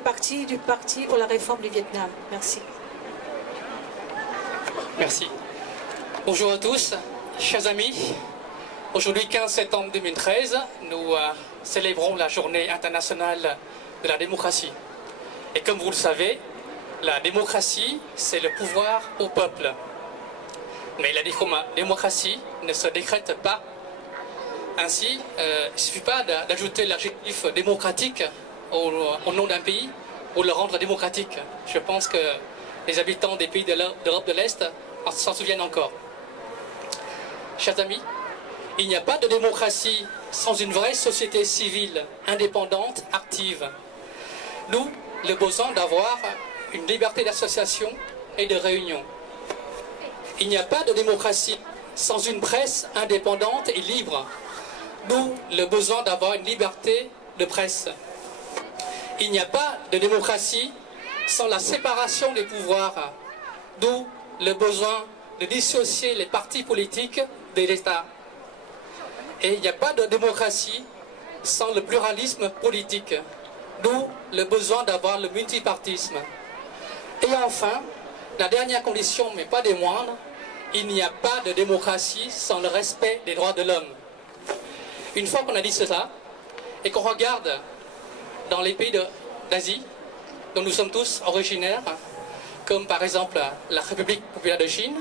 fait partie du Parti pour la réforme du Vietnam. Merci. Merci. Bonjour à tous, chers amis. Aujourd'hui, 15 septembre 2013, nous célébrons la journée internationale de la démocratie. Et comme vous le savez, la démocratie, c'est le pouvoir au peuple. Mais la démocratie ne se décrète pas. Ainsi, il ne suffit pas d'ajouter l'adjectif démocratique au nom d'un pays pour le rendre démocratique. Je pense que les habitants des pays d'Europe de l'Est s'en souviennent encore. Chers amis, il n'y a pas de démocratie sans une vraie société civile, indépendante, active. D'où le besoin d'avoir une liberté d'association et de réunion. Il n'y a pas de démocratie sans une presse indépendante et libre. D'où le besoin d'avoir une liberté de presse. Il n'y a pas de démocratie sans la séparation des pouvoirs. D'où le besoin de dissocier les partis politiques de l'État. Et il n'y a pas de démocratie sans le pluralisme politique. D'où le besoin d'avoir le multipartisme. Et enfin, la dernière condition, mais pas des moindres, il n'y a pas de démocratie sans le respect des droits de l'homme. Une fois qu'on a dit cela, et qu'on regarde dans les pays d'Asie, dont nous sommes tous originaires, comme par exemple la République populaire de Chine,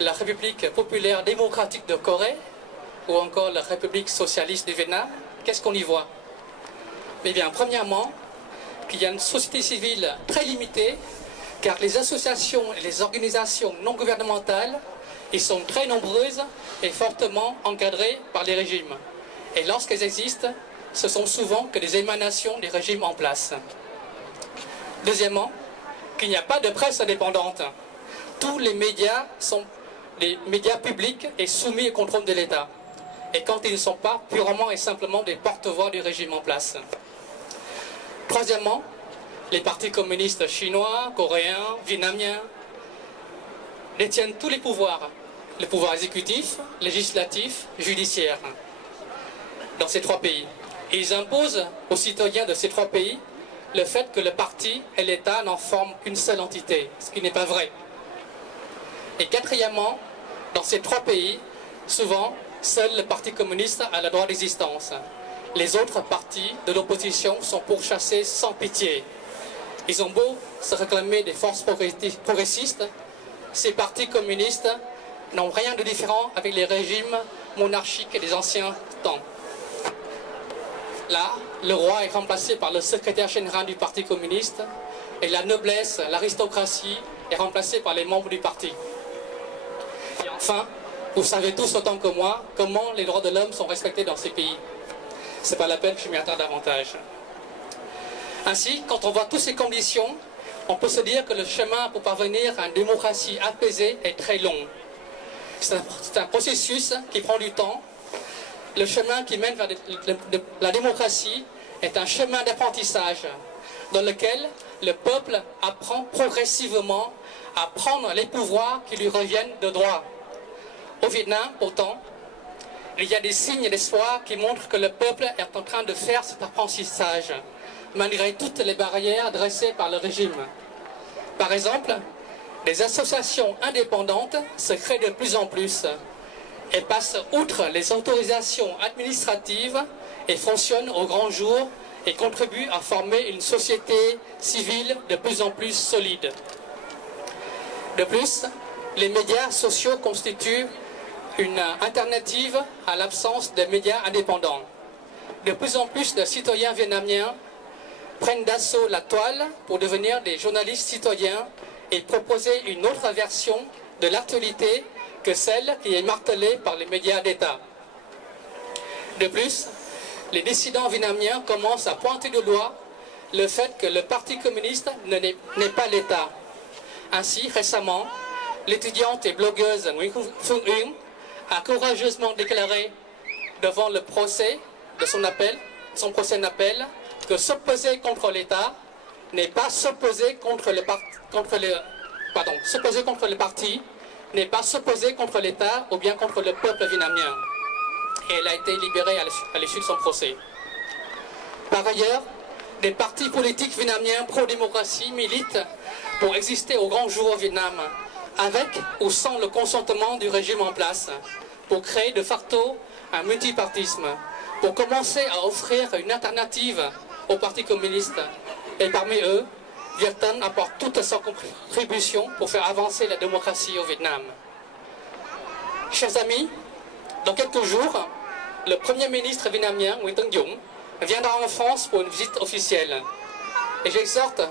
la République populaire démocratique de Corée, ou encore la République socialiste du Vietnam, qu'est-ce qu'on y voit? Eh bien, premièrement, qu'il y a une société civile très limitée, car les associations et les organisations non gouvernementales, ils sont très nombreuses et fortement encadrées par les régimes. Et lorsqu'elles existent, ce sont souvent que des émanations des régimes en place. Deuxièmement, qu'il n'y a pas de presse indépendante. Tous les médias sont des médias publics et soumis au contrôle de l'État. Et quand ils ne sont pas purement et simplement des porte-voix du régime en place. Troisièmement, les partis communistes chinois, coréens, vietnamiens détiennent tous les pouvoirs. Le pouvoir exécutif, législatif, judiciaire. Dans ces trois pays. Et ils imposent aux citoyens de ces trois pays le fait que le parti et l'État n'en forment qu'une seule entité, ce qui n'est pas vrai. Et quatrièmement, dans ces trois pays, souvent, seul le Parti communiste a le droit d'existence. Les autres partis de l'opposition sont pourchassés sans pitié. Ils ont beau se réclamer des forces progressistes, ces partis communistes n'ont rien de différent avec les régimes monarchiques des anciens temps. Là, le roi est remplacé par le secrétaire général du Parti communiste et la noblesse, l'aristocratie est remplacée par les membres du parti. Et enfin, vous savez tous autant que moi comment les droits de l'homme sont respectés dans ces pays. C'est pas la peine que je m'y attarde davantage. Ainsi, quand on voit toutes ces conditions, on peut se dire que le chemin pour parvenir à une démocratie apaisée est très long. C'est un processus qui prend du temps. Le chemin qui mène vers la démocratie est un chemin d'apprentissage dans lequel le peuple apprend progressivement à prendre les pouvoirs qui lui reviennent de droit. Au Vietnam, pourtant, il y a des signes d'espoir qui montrent que le peuple est en train de faire cet apprentissage, malgré toutes les barrières dressées par le régime. Par exemple, des associations indépendantes se créent de plus en plus. Elles passent outre les autorisations administratives et fonctionnent au grand jour et contribuent à former une société civile de plus en plus solide. De plus, les médias sociaux constituent une alternative à l'absence de médias indépendants. De plus en plus de citoyens vietnamiens prennent d'assaut la toile pour devenir des journalistes citoyens et proposer une autre version de l'actualité que celle qui est martelée par les médias d'État. De plus, les dissidents vietnamiens commencent à pointer du doigt le fait que le Parti communiste n'est pas l'État. Ainsi, récemment, l'étudiante et blogueuse Nguyen Phương Uyên a courageusement déclaré devant le procès de son procès d'appel, que s'opposer contre l'État n'est pas s'opposer contre le parti, n'est pas s'opposer contre l'État ou bien contre le peuple vietnamien. Et elle a été libérée à l'issue de son procès. Par ailleurs, des partis politiques vietnamiens pro-démocratie militent pour exister au grand jour au Vietnam, avec ou sans le consentement du régime en place, pour créer de facto un multipartisme, pour commencer à offrir une alternative au Parti communiste. Et parmi eux, Viet Thanh apporte toute sa contribution pour faire avancer la démocratie au Vietnam. Chers amis, dans quelques jours, le Premier ministre vietnamien Nguyen Tân Dũng viendra en France pour une visite officielle. Et j'exhorte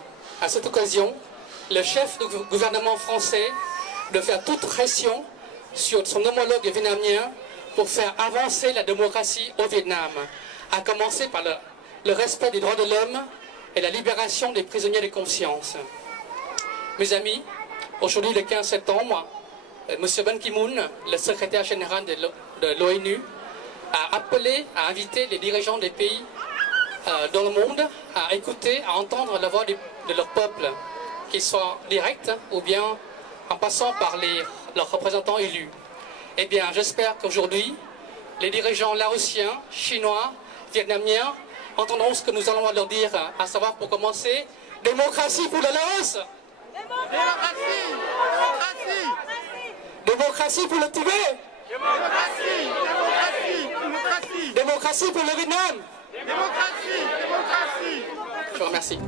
à cette occasion le chef du gouvernement français de faire toute pression sur son homologue vietnamien pour faire avancer la démocratie au Vietnam, à commencer par le respect des droits de l'homme et la libération des prisonniers de conscience. Mes amis, aujourd'hui le 15 septembre, M. Ban Ki-moon, le secrétaire général de l'ONU, a appelé, a invité les dirigeants des pays dans le monde à écouter, à entendre la voix de leur peuple, qu'ils soient directs ou bien en passant par leurs représentants élus. Eh bien, j'espère qu'aujourd'hui, les dirigeants laotiens, chinois, vietnamiens entendront ce que nous allons leur dire, à savoir pour commencer, démocratie pour le Laos, Démocratie! Démocratie! démocratie pour le Tibet, Démocratie! Démocratie! Démocratie! démocratie pour le Vietnam. Démocratie! Démocratie! Je vous remercie.